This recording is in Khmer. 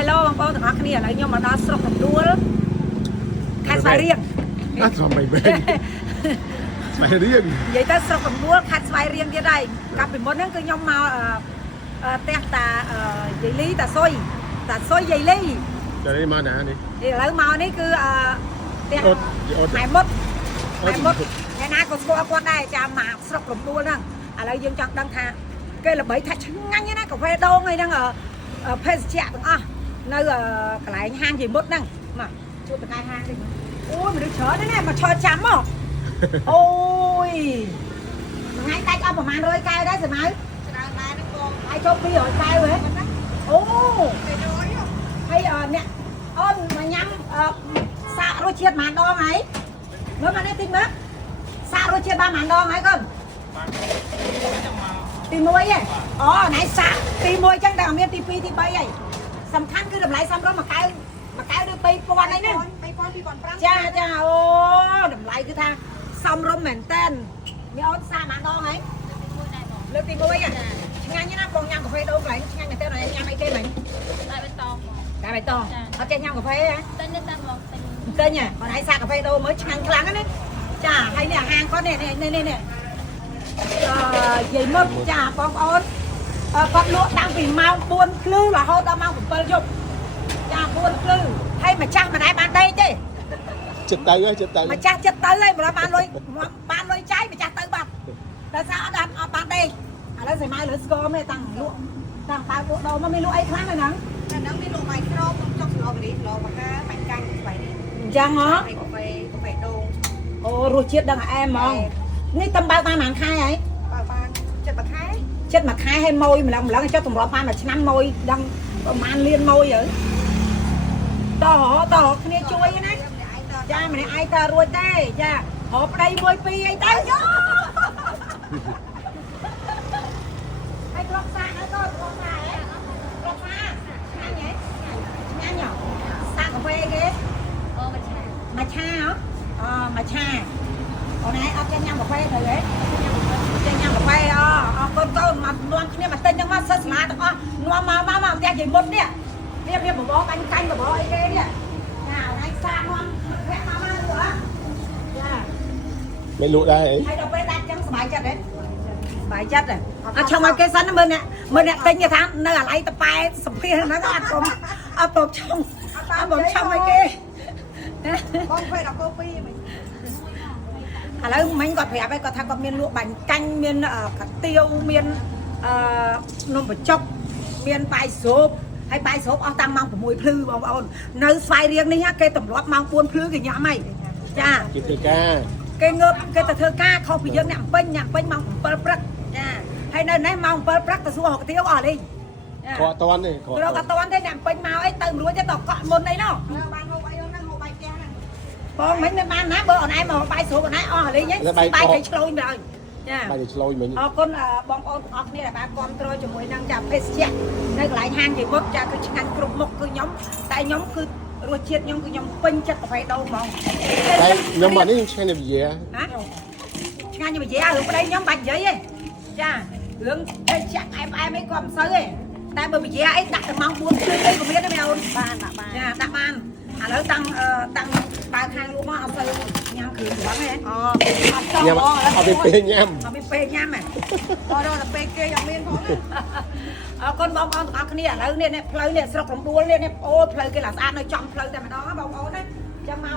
Hello បងប្អូនទាំងអស់គ្នាឥឡូវខ្ញុំមកដល់ស្រុកកំដួលខេត្តស្វាយរៀងអត់សមមិនបែបស្វាយរៀងនិយាយទៅស្រុកកំដួលខេត្តស្វាយរៀងទៀតហើយកាលពីមុនហ្នឹងគឺខ្ញុំមកផ្ទះតាយាយលីតាសុយយាយលីតែនេះមកណានេះឥឡូវមកនេះគឺផ្ទះម៉ែមុតអ្នកណាក៏ស្គាល់គាត់ដែរចាំមកស្រុកកំដួលហ្នឹងឥឡូវយើងចង់ដឹងថាគេល្បីថាឆ្ងាញ់ណាកាហ្វេដូងអីហ្នឹងភេសជ្ជៈទាំងអស់នៅកន្លែងហាងយាយមុតហ្នឹងមកជួបតកែហាងនេះអូយមនុស្សច្រើនណាស់មកឈរចាំមកអូយថ្ងៃដាច់អស់ប្រហែល100កែវដែរសមៅច្រើនដែរហ្នឹងបងហើយចូល200កែវហ៎អូហើយអ្នកអូនមកញ៉ាំសាករសជាតិប៉ុន្មានដងហើយមើលមកនេះតិចមើលសាករសជាតិបានប៉ុន្មានដងហើយកូនទី1ហ៎អូណៃសាក់ទី1ចឹងតែអត់មានទី2ទី3ហីសំខាន់គឺតម្លៃសមរម្យមួយកែវឬ2000អីហ្នឹង2000 ចាអូតម្លៃគឺថាសមរម្យមែនតើមានអូនសាក់ប៉ុន្មានដងហើយលើកទី1ហ៎ឆ្ងាញ់ណាស់បងញ៉ាំកាហ្វេដូងកន្លែងឆ្ងាញ់មែនតើញ៉ាំអីគេមិញតែបៃតងអត់ចេះញ៉ាំកាហ្វេហ៎តែនេះតែមកទិញហ៎បងឯងសាក់កាហ្វេដូងមើលឆ្ងាញ់ខ្លាំងណាស់ចាហើយនេះអាហាងគាត់នេះយាយមុតចាបងប្អូនគាត់លក់តាំងពីម៉ោង4ភ្លឺរហូតដល់ម៉ោង7យប់ចា4ភ្លឺហើយម្ចាស់មិនដែលបានដេកទេចិត្តទៅម្ចាស់ចិត្តទៅហើយមិនបានលុយចាយម្ចាស់ទៅបាត់ដោយសារអត់បានដេកឥឡូវសៃម៉ៅលើស្គមនេះតាំងលក់តាំងបើពួកដូរមកមានលក់អីខ្លាំងហ្នឹងមានលក់បាយក្រមចុកស្លោបរីឡបាកាបាញ់កាញ់ស្បៃនេះអញ្ចឹងហ៎កាហ្វេដូងអូរសជាតិដឹងអែមហ្មងនេះតំបើកបានប៉ុន្មានខែហើយបើបាន7 ខែហើយម៉ួយម្លឹងចុះតម្រាប់បានមួយឆ្នាំម៉ួយដឹងប្រហែលលានម៉ួយហើយតោះគ្នាជួយណាចាម្នាក់ឯងតើរួចទេចារកប្តីមួយពីរអីទៅយោហើយក្លុកសាហើយក៏ក្លុកសាឆ្ងាញ់ហ៎សាកាហ្វេគេអូមច្ឆាមច្ឆាអូនឯងអត់ចេះញ៉ាំកាហ្វេទៅហ៎ចេះញ៉ាំកាហ្វេអរគុណកូនមកនាំគ្នាមកទិញហ្នឹងមកសិស្សសាលាទាំងអស់នាំមកផ្ទះយាយមុតនេះវាបបរបាញ់កាញ់បបរអីគេនេះចាអូនឯងសានាំភ័ក្រមកលក់ចាមិនលក់ដែរអីហើយដល់ពេលដាច់ចឹងសុបាយចិត្តហ៎សុបាយចិត្តហ៎អត់ឆុងឲ្យគេសិនមើលអ្នកទិញគេថានៅអាឡៃតប៉ែសម្ភារហ្នឹងអត់ឆុងឲ្យគេបងពេលដល់កូពីមិញឥឡូវមិញគាត់ប្រាប់ឯងគាត់ថាគាត់មានលក់បាញ់កាញ់មានកាទៀវមាននំបញ្ចុកមានបាយស្រូបហើយបាយស្រូបអស់តាំងម៉ោង6ភ្លឺបងប្អូននៅស្វាយរៀងនេះគេទម្លាប់ម៉ោង4ភ្លឺគេញ៉ាំហើយចាគេធ្វើការគេងើបគេទៅធ្វើការខុសពីយើងអ្នកពេញម៉ោង7ព្រឹកចាហើយនៅនេះម៉ោង7ព្រឹកទៅសួររកទៀវអស់លេងគាត់អត់តាន់ទេគាត់អត់តាន់ទេអ្នកពេញមកអីទៅរួចទៅកក់មុនអីណោះបានហូបអីហ្នឹងហូបបាយផ្ទះហ្នឹងបងមិញមិនបានណាបើអូនឯងមកបាយស្រូបអូនឯងអស់លេងហ្នឹងបាយគេឆ្លូញទៅហើយចាបាយឆ្លូញមិញអរគុណបងប្អូនទាំងអស់គ្នាដែលបានគ្រប់គ្រងជាមួយនឹងចាភេសជ្ជៈនៅកន្លែងហាងយាយមុតចាគឺឆ្ងាញ់គ្រប់មុខគឺខ្ញុំតែខ្ញុំគឺរសជាតិខ្ញុំគឺខ្ញុំពេញចិត្តកាហ្វេដូងហ្មងតែខ្ញុំមកនេះឆ្ងាញ់តែវិជាឆ្ងាញ់តែវិជារឿងប្តីខ្ញុំបាច់និយាយទេចារឿងភេសជ្ជៈអែមអីគាត់មិនសូវទេតែបើវិជាអីដាក់តែម៉ោង4ភ្លឺអីក៏មានដែរមែនអូនបានចាដាក់បានឥឡូវតាំងបើខាងលក់មកអត់ទៅញ៉ាំគ្រឿងស្រវឹងទេអត់ចង់អត់មានពេលញ៉ាំហ៎ដល់ពេលគេអត់មានផងអរគុណបងប្អូនទាំងអស់គ្នាឥឡូវនេះផ្លូវនេះស្រុកកំដួលនេះអូផ្លូវគេឡើងស្អាតនៅចំផ្លូវតែម្ដងបងប្អូនណាចាំមក